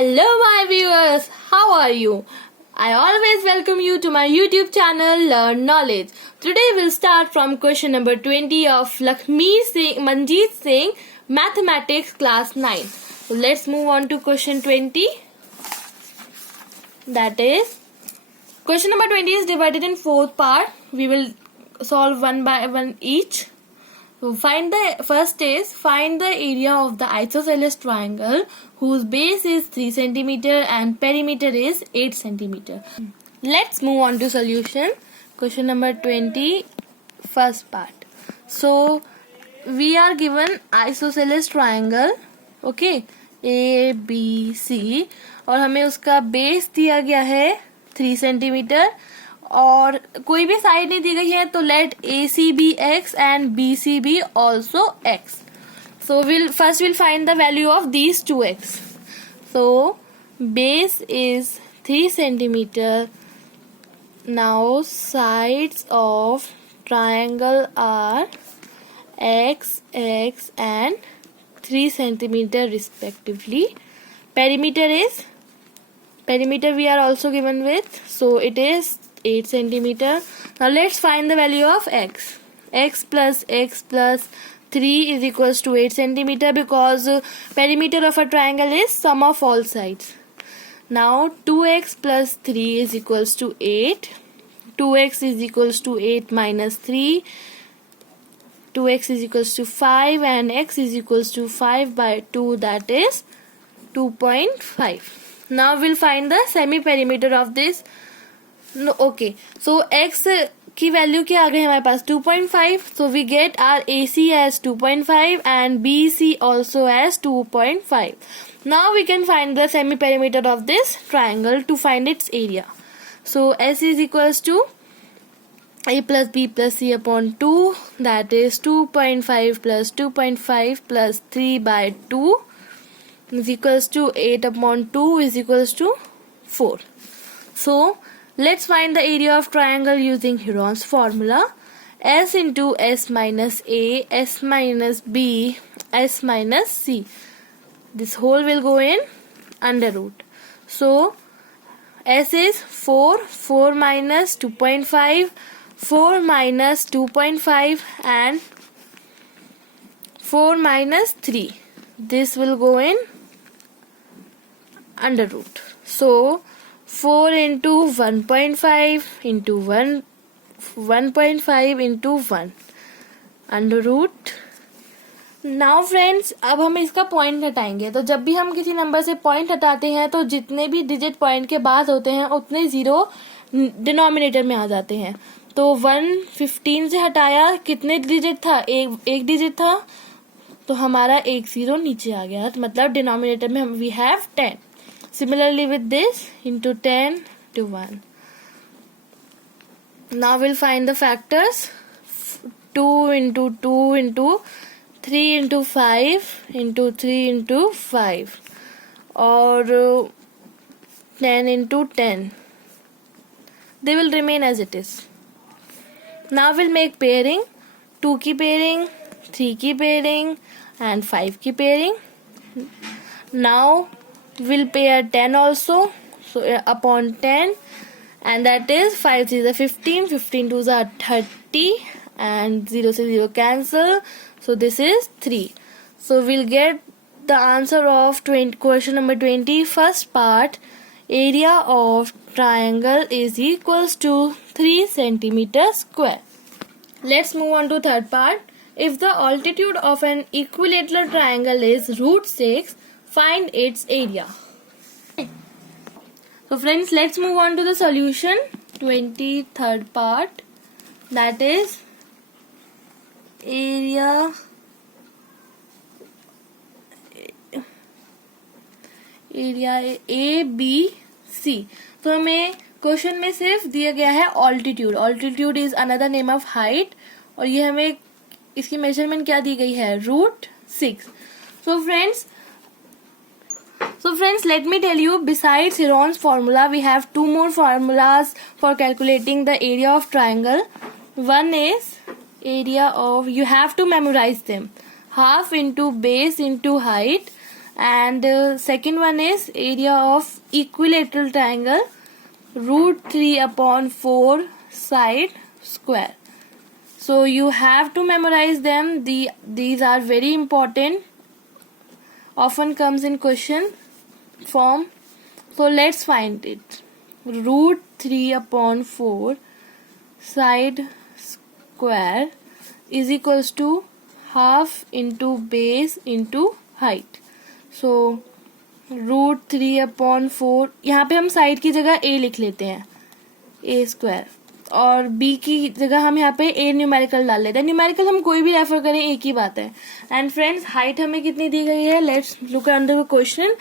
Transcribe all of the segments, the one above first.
Hello my viewers, how are you? I always welcome you to my YouTube channel Learn Knowledge. Today we'll start from question number 20 of Manjeet Singh Mathematics class 9. So let's move on to question 20. That is, question number 20 is divided in 4 parts. We will solve one by one each. So find the area of the isosceles triangle whose base is 3 cm and perimeter is 8 cm. Let's move on to solution. Question number 20, first part. So we are given isosceles triangle, okay, A B C, और हमें उसका base दिया गया है 3 cm और कोई भी side नहीं दी गई है, तो late AC be x and BC be also x. So we'll find the value of these two x. So base is 3 cm. Now sides of triangle are x, x and 3 cm respectively. Perimeter we are also given with, so it is 8 cm. Now let's find the value of x. X plus 3 is equals to 8 cm because perimeter of a triangle is sum of all sides. Now 2x plus 3 is equals to 8. 2x is equals to 8 minus 3. 2x is equals to 5 and x is equals to 5 by 2, that is 2.5. Now we'll find the semi perimeter of this. No, okay, so x की value क्या आ गई हमारे पास 2.5. So we get our AC as 2.5 and BC also as 2.5. Now we can find the semi perimeter of this triangle to find its area. So S is equals to A plus B plus C upon 2, that is 2.5 plus 2.5 plus 3 by 2 is equals to 8 upon 2 is equals to 4. So let's find the area of triangle using Heron's formula. S into S minus A, S minus B, S minus C. This whole will go in under root. So S is 4, 4 minus 2.5, 4 minus 2.5 and 4 minus 3. This will go in under root. So 4 into 1.5 into 1.5 into 1 under root. Now friends, अब हम इसका point हटाएंगे. तो जब भी हम किसी number से पॉइंट हटाते हैं तो जितने भी डिजिट पॉइंट के बाद होते हैं उतने जीरो डिनोमिनेटर में आ जाते हैं. तो 115 से हटाया, कितने डिजिट था? एक डिजिट था, तो हमारा एक जीरो नीचे आ गया. तो मतलब डिनोमिनेटर में हम we have 10. Similarly with this, into 10 to 1. Now we'll find the factors. 2 into 2 into 3 into 5 into 3 into 5 or 10 into 10. They will remain as it is. Now we'll make pairing. 2 की pairing, 3 की pairing and 5 की pairing. Now we'll pair 10 also, so upon 10, and that is 5 3 is 15, 15 2s are 30 and 0 से 0 cancel, so this is 3. So we'll get the answer of question number 20, first part. Area of triangle is equals to 3 cm square. Let's move on to third part. If the altitude of an equilateral triangle is √6, find its area. So friends, let's move on to the solution. 23rd part, that is area A B C. तो हमें question में सिर्फ दिया गया है altitude. Altitude is another name of height और ये हमें इसकी मेजरमेंट क्या दी गई है? √6. So friends, let me tell you, besides Heron's formula, we have two more formulas for calculating the area of triangle. One is area of, you have to memorize them, half into base into height, and second one is area of equilateral triangle, √3/4 side square. So you have to memorize them. These are very important, often comes in question form. So let's find it. √3/4 side square is equals to half into base into height. So √3/4, यहाँ पे हम side की जगह a लिख लेते हैं, a square, और b की जगह हम यहाँ पे a न्यूमेरिकल डाल लेते हैं. न्यूमेरिकल हम कोई भी रेफर करें, एक ही बात है. एंड फ्रेंड्स, हाइट हमें कितनी दी गई है? Let's look under the question.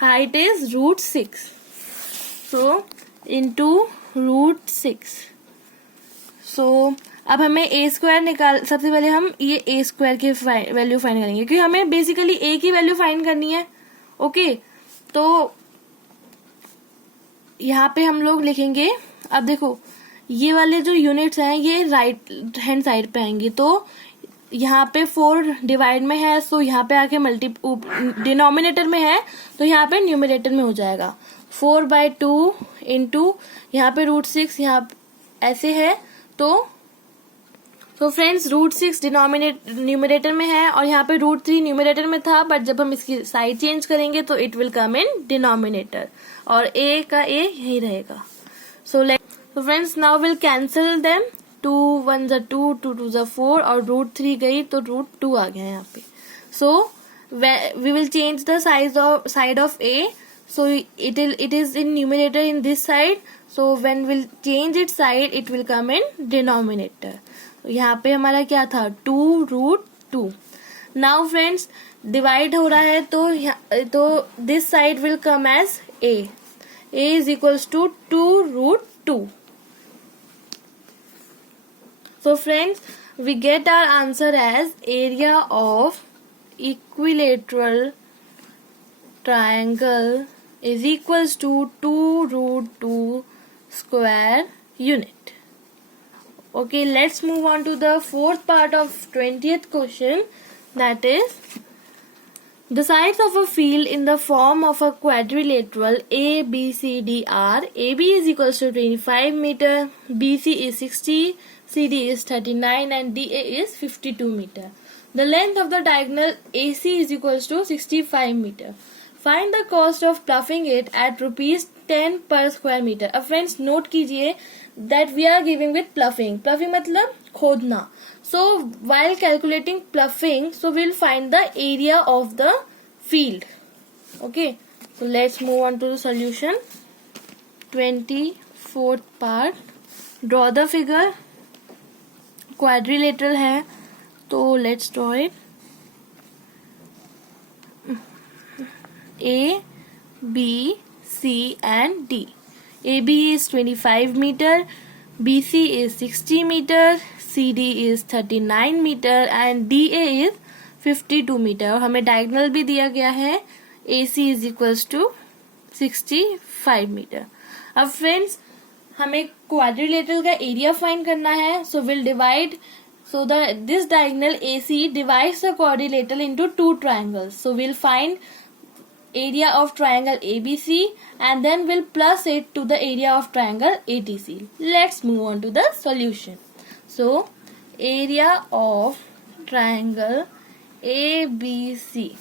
Height is √6. So into √6. सो अब हमें a स्क्वायर निकाल, सबसे पहले हम ये a स्क्वायर की वैल्यू फाइंड करेंगे, क्योंकि हमें बेसिकली a की वैल्यू फाइंड करनी है. ओके, तो यहाँ पे हम लोग लिखेंगे. अब देखो, ये वाले जो यूनिट्स हैं ये राइट हैंड साइड पे आएंगे, तो यहाँ पे 4 डिवाइड में है, सो यहाँ पे आके डिनोमिनेटर में है, तो यहाँ पे न्यूमरेटर में हो जाएगा. 4/2 इंटू यहाँ पे √6 यहाँ ऐसे है. तो फ्रेंड्स, √6 न्यूमरेटर में है और यहाँ पे √3 न्यूमरेटर में था, बट जब हम इसकी साइड चेंज करेंगे तो it will come in denominator, और a का a यही रहेगा. So friends, now will cancel them. 2 1 2, 2 2 4, और √3 गई तो √2 आ गया यहाँ पे. So we will change the side of a. So it is in numerator in this side. So when we'll change its side, it will come in denominator. यहाँ पे हमारा क्या था? 2√2. Now friends, divide हो रहा है, तो this side will come as a. A is equals to 2√2. So friends, we get our answer as area of equilateral triangle is equals to 2√2 square unit. Okay, let's move on to the fourth part of 20th question, that is the sides of a field in the form of a quadrilateral A, B, C, D are. AB is equals to 25 meter, BC is 60, CD is 39 and DA is 52 meter. The length of the diagonal AC is equals to 65 meter. Find the cost of ploughing it at ₹10 per square meter. अब friends, note कीजिए that we are giving with ploughing. Ploughing मतलब खोदना. So while calculating ploughing, so we'll find the area of the field. Okay, so let's move on to the solution. 24th part. Draw the figure. Quadrilateral है, तो let's draw it. A, B, C and D. AB is 25 meter, BC is 60 meter, CD is 39 meter and DA is 52 meter. और हमें diagonal भी दिया गया है, AC is equals to 65 meter. अब friends, हमें क्वाड्रिलेटरल का एरिया फाइंड करना है, so we'll divide. So this diagonal AC divides the quadrilateral into 2 triangles. So we'll find area of triangle ABC and then we'll plus it to the area of triangle ATC. Let's move on to the solution. So area of triangle ABC.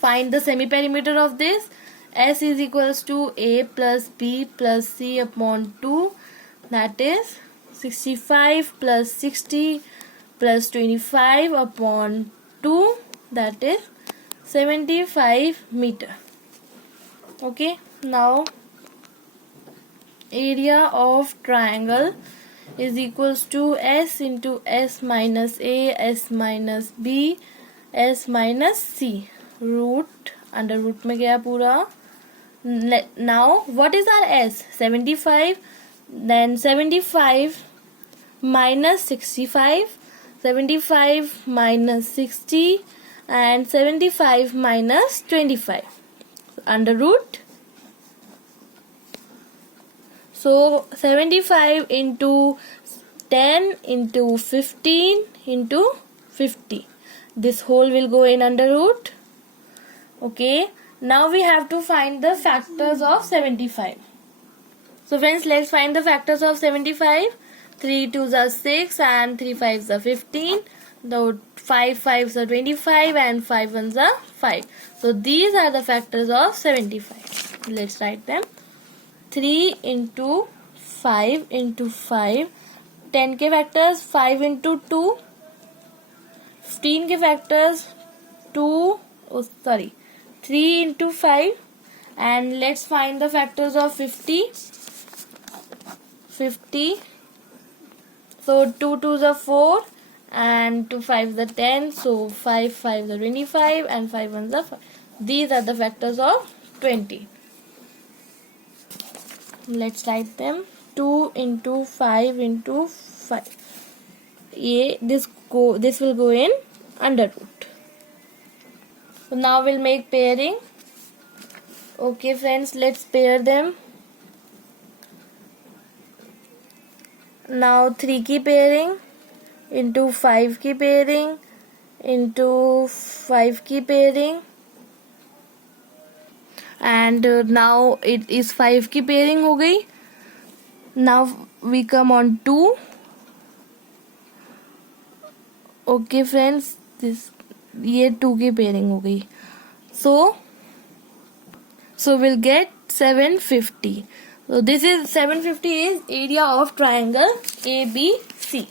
Find the semi-perimeter of this. S is equals to A plus B plus C upon 2. That is 65 plus 60 plus 25 upon 2. That is 75 meter. Okay, now area of triangle is equals to S into S minus A, S minus B, S minus C. Root, under root में गया पूरा. Now what is our S? 75. Then 75 minus 65, 75 minus 60 and 75 minus 25 under root. So 75 into 10 into 15 into 50. This whole will go in under root. Okay, now we have to find the factors of 75. So friends, let's find the factors of 75. 3 2s are 6 and 3 5s are 15. The 5 5s are 25 and 5 1s are 5. So these are the factors of 75. Let's write them. 3 into 5 into 5. 10 के factors 5 into 2. 15 के factors 3 into 5. And let's find the factors of 50. 50. So 2 2s are 4 and 2 5s are 10. So 5 5s are 25 and 5 1s are 5. These are the factors of 20. Let's write them. 2 into 5 into 5. This will go in under root. So now we'll make pairing. Okay friends, let's pair them. Now 3 की pairing into 5 की pairing into 5 की pairing, and now it is 5 की pairing हो गई. Now we come on 2. Okay friends, ये 2 की pairing हो गई. So we'll get 750. So this is 750 is area of triangle ABC.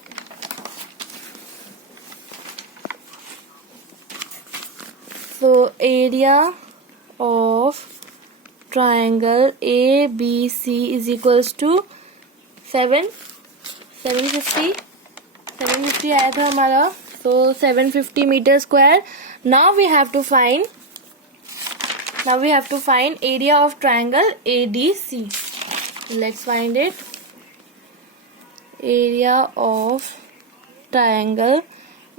So area of triangle ABC is equals to 750 आया था हमारा. So 750 meter square. Now we have to find area of triangle ADC. Let's find it. Area of triangle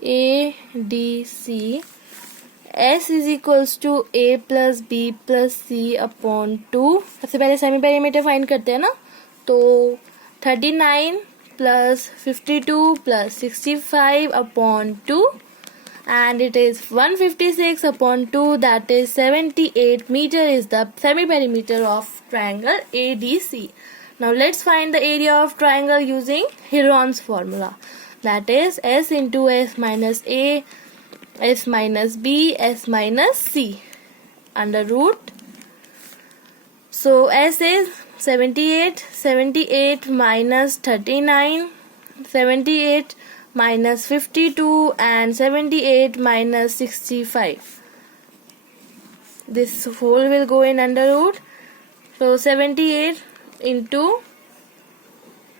ADC. S is equals to A plus B plus C upon 2. सबसे पहले semi perimeter find करते हैं ना. तो 39 plus 52 plus 65 upon 2, and it is 156 upon 2, that is 78 meter is the semi perimeter of triangle ADC. Now let's find the area of triangle using Heron's formula, that is S into S minus A, S minus B, S minus C under root. So S is 78 minus 39, 78 minus 52 and 78 minus 65. This whole will go in under root. So 78 into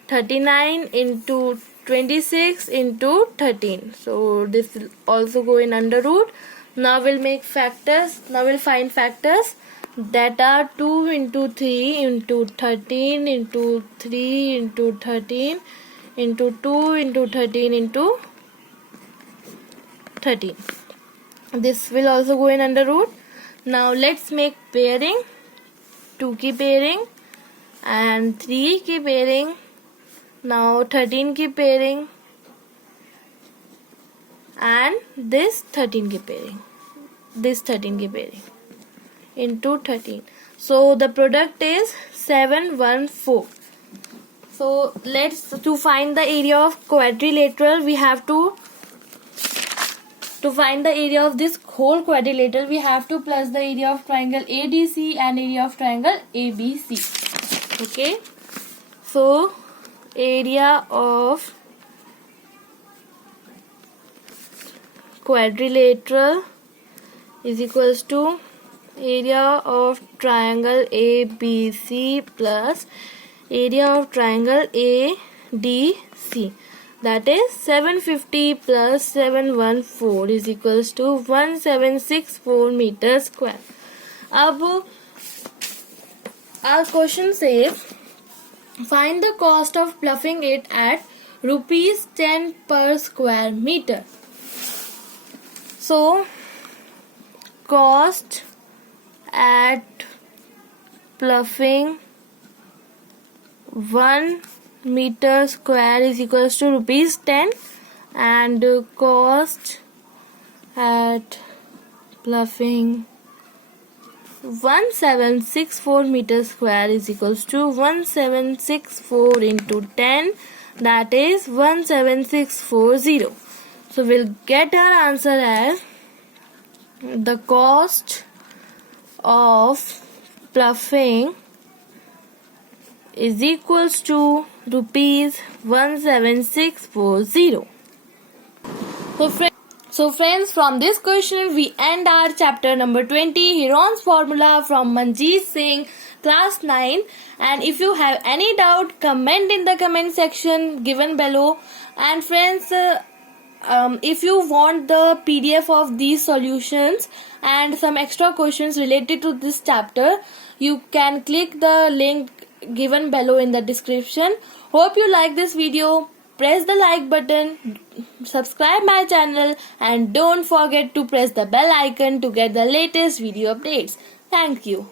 39 into 26 into 13. So this will also go in under root. Now we'll make factors. Now we'll find factors that are 2 into 3 into 13 into 3 into 13 into 2 into 13 into 13. This will also go in under root. Now let's make pairing. 2 की pairing and 3 की pairing. Now 13 की pairing and this 13 की pairing. This 13 की pairing into 13. So the product is 714. So to find the area of quadrilateral, we have to find the area of this whole quadrilateral, we have to plus the area of triangle ADC and area of triangle ABC. Okay. So area of quadrilateral is equals to area of triangle ABC plus area of triangle ADC, that is 750 plus 714 is equals to 1764 meters square. अब our question says find the cost of ploughing it at rupees 10 per square meter. So cost at ploughing 1 meter square is equals to rupees 10, and cost at ploughing 1764 meters square is equals to 1764 into 10, that is 17640. So we'll get our answer as the cost of ploughing is equals to rupees 17640. So friends, from this question we end our chapter number 20, Heron's formula, from Manjeet Singh, class 9. And if you have any doubt, comment in the comment section given below. And friends, if you want the PDF of these solutions and some extra questions related to this chapter, you can click the link given below in the description. Hope you like this video. Press the like button, subscribe my channel, and don't forget to press the bell icon to get the latest video updates. Thank you.